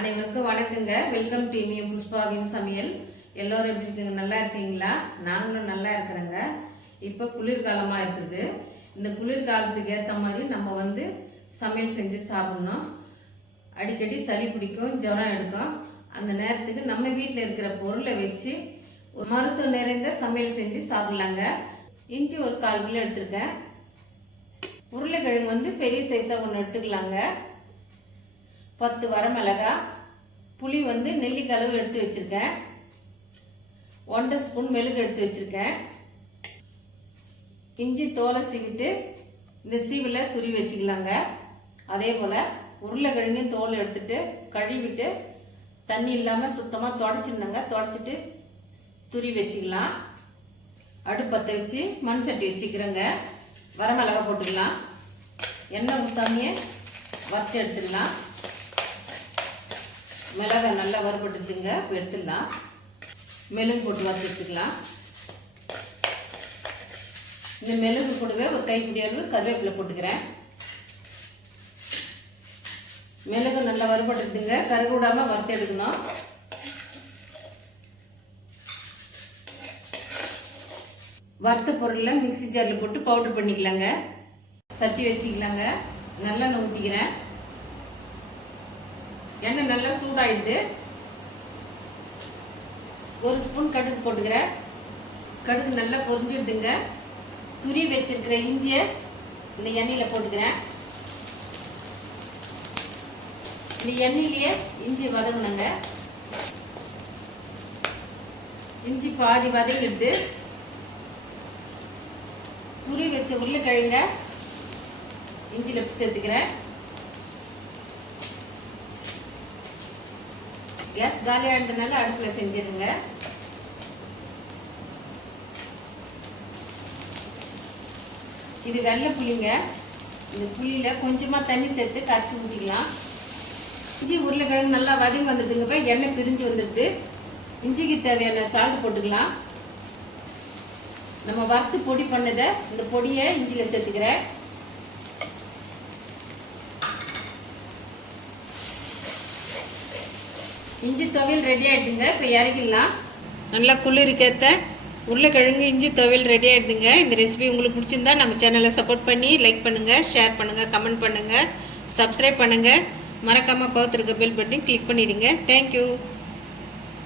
அனைவருக்கும் வணக்கங்க. Welcome to புஷ்பாவின் சமையல். எல்லோரும் எப்படி இருக்கீங்க? நல்லா இருக்கீங்களா? நாங்களும் நல்லா இருக்கிறேங்க. இப்போ குளிர்காலமாக இருக்குது. இந்த குளிர்காலத்துக்கு ஏற்ற மாதிரி நம்ம சமையல் செஞ்சு சாப்பிடணும். அடிக்கடி சளி பிடிக்கும், ஜுரம் எடுக்கும். அந்த நேரத்துக்கு நம்ம வீட்டில் இருக்கிற பொருளை வச்சு ஒரு மருத்துவம் நிறைந்த சமையல் செஞ்சு சாப்பிட்லாங்க. இஞ்சி ஒரு 1/4 கிலோ எடுத்துருக்கேன். உருளைக்கிழங்கு பெரிய சைஸாக ஒன்று எடுத்துக்கலாங்க. 10 வரமிளகாய், புளி நெல்லிக்காய் அளவு எடுத்து வச்சுருக்கேன். 1/2 ஸ்பூன் மெழுகு எடுத்து வச்சுருக்கேன். இஞ்சி தோலை சீவிட்டு இந்த சீவில் துருவி வச்சுக்கலாங்க. அதே போல் உருளைக்கிழங்கையும் தோலை எடுத்துட்டு கழுவிட்டு தண்ணி இல்லாமல் சுத்தமாக தொடச்சிருந்தாங்க. தொடச்சிட்டு துருவி வச்சுக்கலாம். அடுப்பத்தை வச்சு மண் சட்டி வச்சுக்கிறேங்க. வரமிளகாய் போட்டுக்கலாம். எண்ணெய் ஊற்றாமையே வறுத்து எடுத்துக்கலாம். மிளகாய் நல்லா வறுபட்டுதுங்க. இப்போ எடுத்துடலாம். மெழுகு போட்டு வறுத்து எடுத்துக்கலாம். இந்த மெழுகு கூடவே ஒரு கைப்பிடி அளவு கருவேப்பிலை போட்டுக்கிறேன். மெழுகு நல்லா வறுபட்டுதுங்க. கருகூடாமல் வறுத்து எடுக்கணும். வறுத்த பொருளை மிக்சி ஜாரில் போட்டு பவுடர் பண்ணிக்கலாங்க. சட்டி வச்சுக்கலாங்க. நல்லெண்ணெய் ஊற்றிக்கிறேன். எண்ணெய் நல்லா சூடாயிடுது. 1 ஸ்பூன் கடுகு போட்டுக்கிறேன். கடுகு நல்லா பொரிஞ்சிடுதுங்க. துருவி வச்சிருக்கிற இஞ்சியை இந்த எண்ணெயில் போட்டுக்கிறேன். இந்த எண்ணெயிலேயே இஞ்சி வதங்கணுங்க. இஞ்சி பாதி வதங்கிடுது. துருவி வச்ச உருளைக்கிழங்க இஞ்சியில் சேர்த்துக்கிறேன். கேஸ் காலியானதுனால அடுப்பில் செஞ்சிருங்க. இது வெள்ளை புளிங்க. இந்த புளியில் கொஞ்சமாக தண்ணி சேர்த்து கரைச்சி ஊற்றிக்கலாம். இஞ்சி உருளைக்கிழங்கு நல்லா வதங்கி வந்துடுதுங்க. போய் எண்ணெய் பிரிஞ்சு வந்துடுது. இஞ்சிக்கு தேவையான சால்ட் போட்டுக்கலாம். நம்ம வறுத்து பொடி பண்ணதை இந்த பொடியை இஞ்சியில் சேர்த்துக்கிறேன். இஞ்சி துவையல் ரெடி ஆகிடுதுங்க. இப்போ இறக்கிடலாம். நல்லா குளிருக்கேற்ற உருளைக்கிழங்கு இஞ்சி துவையல் ரெடி ஆகிடுதுங்க. இந்த ரெசிபி உங்களுக்கு பிடிச்சிருந்தா நம்ம சேனலை சப்போர்ட் பண்ணி லைக் பண்ணுங்கள், ஷேர் பண்ணுங்கள், கமெண்ட் பண்ணுங்கள், சப்ஸ்கிரைப் பண்ணுங்கள். மறக்காமல் பக்கத்தில் இருக்க பெல் பட்டன் கிளிக் பண்ணிடுங்க. தேங்க்யூ.